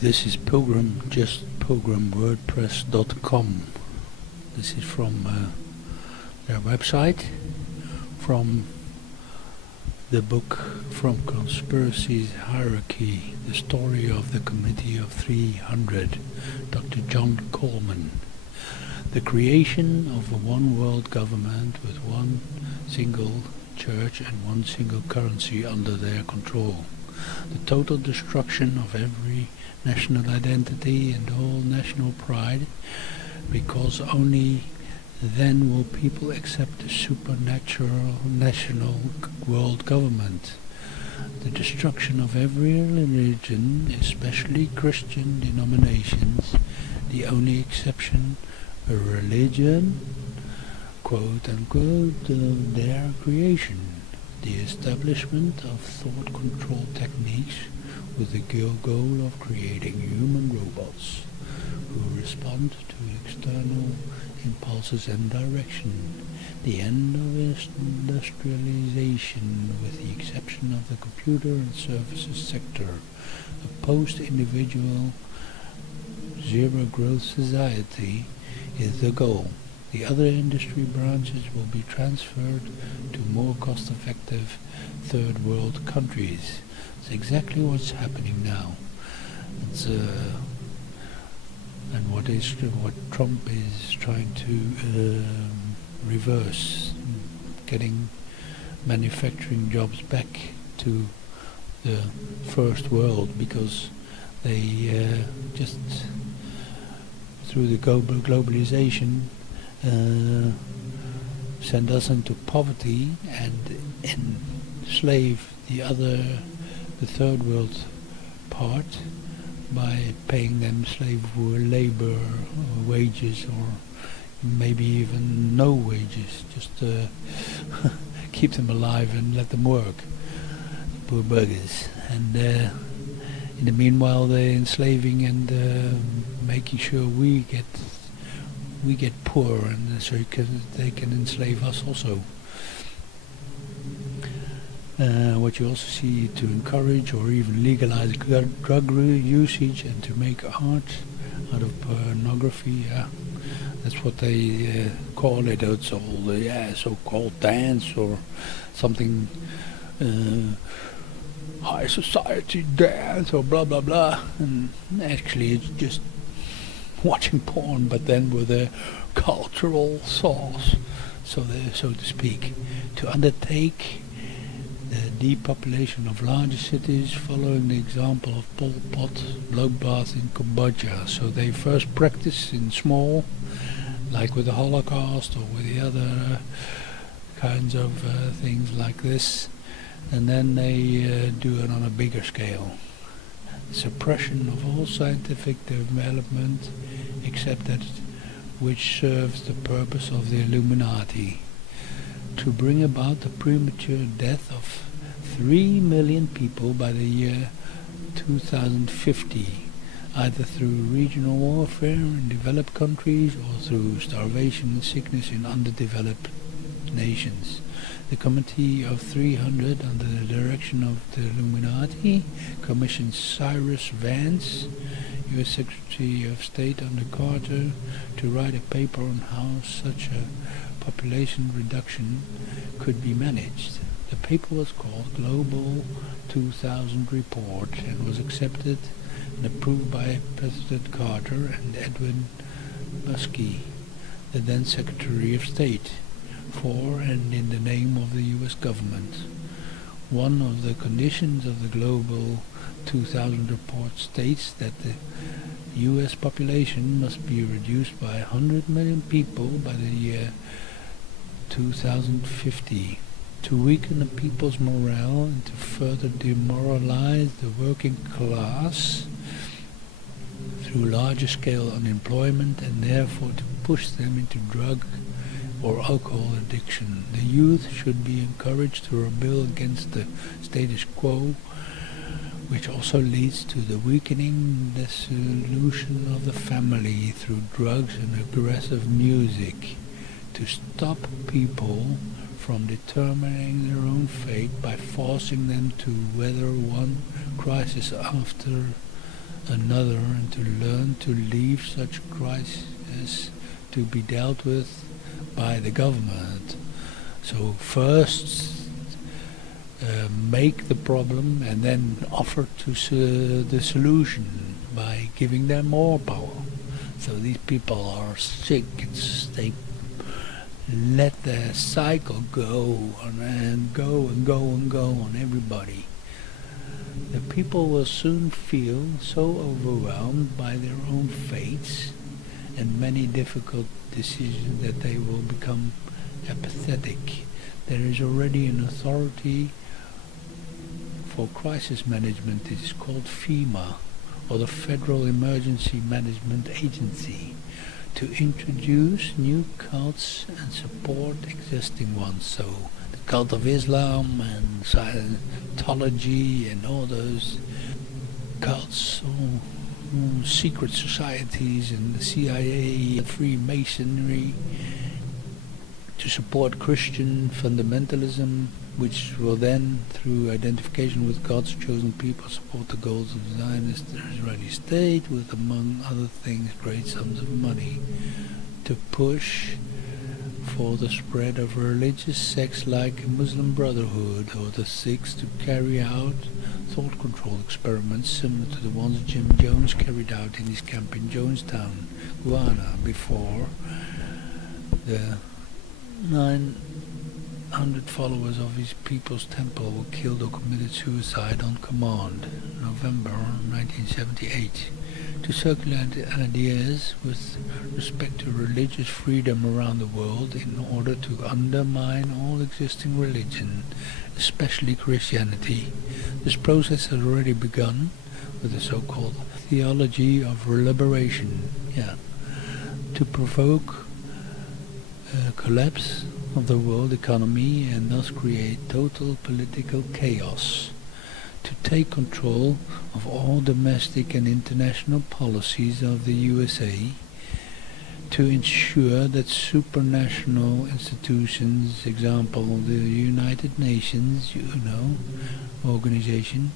this is Pilgrim, just pilgrimwordpress.com. This is from their website, from the book From Conspiracy's Hierarchy, the story of the Committee of 300, Dr. John Coleman. The creation of a one world government with one single church and one single currency under their control. The total destruction of every national identity and all national pride, because only then will people accept a supernatural national world government. The destruction of every religion, especially Christian denominations, the only exception a religion, quote unquote, of their creation. The establishment of thought control techniques with the goal of creating human robots who respond to external impulses and direction. The end of industrialization, with the exception of the computer and services sector. A post-individual zero-growth society is the goal. The other industry branches will be transferred to more cost-effective third world countries. It's exactly what's happening now. It's and what Trump is trying to reverse, getting manufacturing jobs back to the first world, because they just through the globalization send us into poverty and enslave the third world part by paying them slave labor wages, or maybe even no wages, just keep them alive and let them work, poor buggers. And in the meanwhile they're enslaving and making sure we get poor, and so they can enslave us also. What you also see, to encourage or even legalize drug usage and to make art out of pornography. That's what they call it. It's all the so-called dance or something, high society dance or blah blah blah. And actually it's just watching porn, but then with a cultural sauce, so to speak, to undertake the depopulation of larger cities, following the example of Pol Pot bloodbath in Cambodia. So they first practice in small, like with the Holocaust or with the other kinds of things like this, and then they do it on a bigger scale. Suppression of all scientific development except that which serves the purpose of the Illuminati, to bring about the premature death of 3 million people by the year 2050, either through regional warfare in developed countries or through starvation and sickness in underdeveloped nations. The Committee of 300, under the direction of the Illuminati, commissioned Cyrus Vance, U.S. Secretary of State under Carter, to write a paper on how such a population reduction could be managed. The paper was called Global 2000 Report and was accepted and approved by President Carter and Edwin Muskie, the then Secretary of State, for and in the name of the U.S. government. One of the conditions of the Global 2000 report states that the U.S. population must be reduced by 100 million people by the year 2050, to weaken the people's morale and to further demoralize the working class through larger scale unemployment, and therefore to push them into drug or alcohol addiction. The youth should be encouraged to rebel against the status quo, which also leads to the weakening dissolution of the family through drugs and aggressive music, to stop people from determining their own fate by forcing them to weather one crisis after another, and to learn to leave such crisis to be dealt with by the government. So first make the problem and then offer to the solution by giving them more power. So these people are sick, they let their cycle go and go and go and go on everybody. The people will soon feel so overwhelmed by their own fates and many difficult decisions that they will become apathetic. There is already an authority for crisis management. It is called FEMA, or the Federal Emergency Management Agency, to introduce new cults and support existing ones. So the cult of Islam and Scientology and all those cults, secret societies and the CIA, Freemasonry, to support Christian fundamentalism, which will then, through identification with God's chosen people, support the goals of the Zionist Israeli state with, among other things, great sums of money to push for the spread of religious sects like Muslim Brotherhood, or the Sikhs to carry out thought control experiments similar to the ones Jim Jones carried out in his camp in Jonestown, Guyana, before the 900 followers of his People's Temple were killed or committed suicide on command, November 1978, to circulate ideas with respect to religious freedom around the world in order to undermine all existing religion, especially Christianity. This process has already begun with the so-called theology of liberation, to provoke a collapse of the world economy and thus create total political chaos, to take control of all domestic and international policies of the USA, to ensure that supranational institutions, example the United Nations, organization,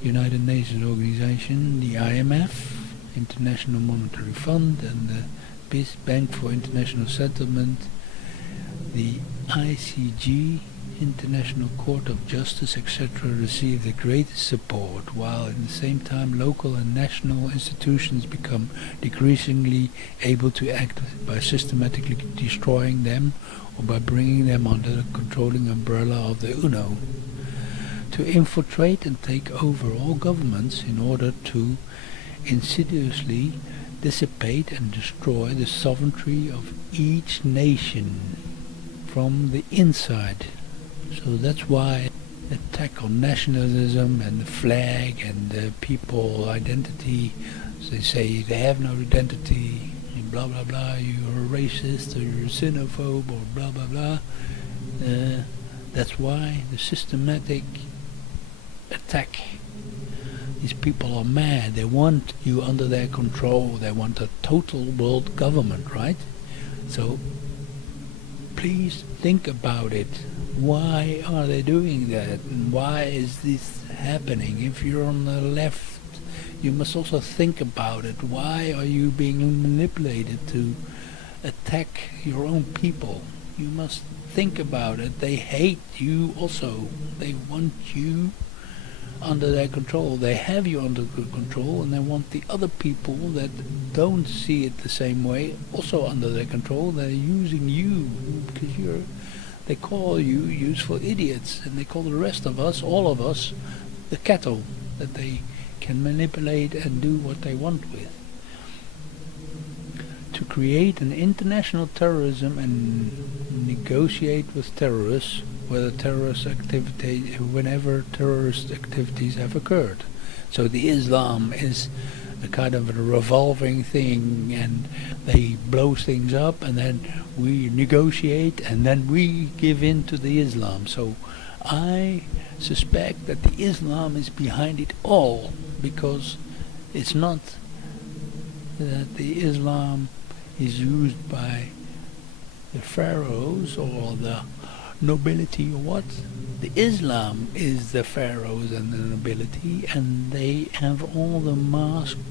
United Nations Organization, the IMF, International Monetary Fund, and the Bank for International Settlement, the ICG, International Court of Justice, etc., receive the greatest support, while at the same time local and national institutions become decreasingly able to act by systematically destroying them or by bringing them under the controlling umbrella of the UNO, to infiltrate and take over all governments in order to insidiously dissipate and destroy the sovereignty of each nation from the inside. So that's why attack on nationalism and the flag and the people identity, so they say they have no identity, blah blah blah, you're a racist or you're a xenophobe or blah blah blah. That's why the systematic attack. These people are mad. They want you under their control. They want a total world government, right? So please think about it. Why are they doing that? And why is this happening? If you're on the left, you must also think about it. Why are you being manipulated to attack your own people? You must think about it. They hate you also. They want you under their control. They have you under control, and they want the other people that don't see it the same way also under their control. They're using you because they call you useful idiots, and they call the rest of us, all of us, the cattle that they can manipulate and do what they want with. To create an international terrorism and negotiate with terrorists whenever terrorist activities have occurred. So the Islam is a kind of a revolving thing, and they blow things up, and then we negotiate, and then we give in to the Islam. So I suspect that the Islam is behind it all, because it's not that the Islam is used by the pharaohs or the nobility or what. The Islam is the pharaohs and the nobility, and they have all the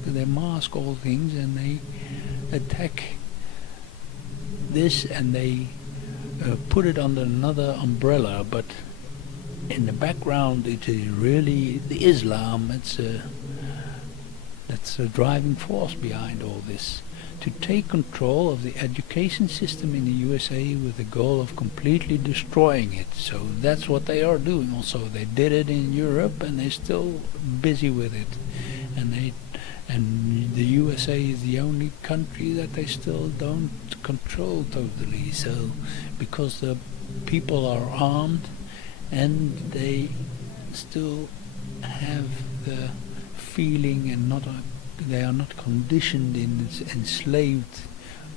they mask all things, and they attack this, and they put it under another umbrella, but in the background it is really the Islam. That's a driving force behind all this, to take control of the education system in the USA with the goal of completely destroying it. So that's what they are doing. Also, they did it in Europe, and they're still busy with it. And the USA is the only country that they still don't control totally. So because the people are armed, and they still have the feeling, and they are not conditioned in this enslaved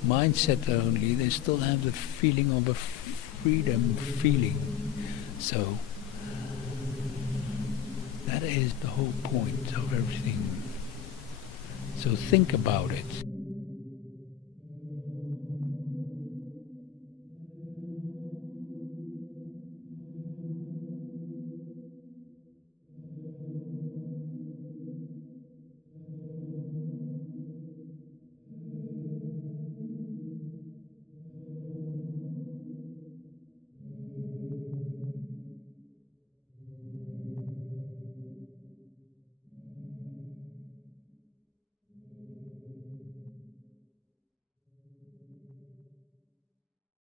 mindset only. They still have the feeling of a freedom feeling. So that is the whole point of everything. So think about it.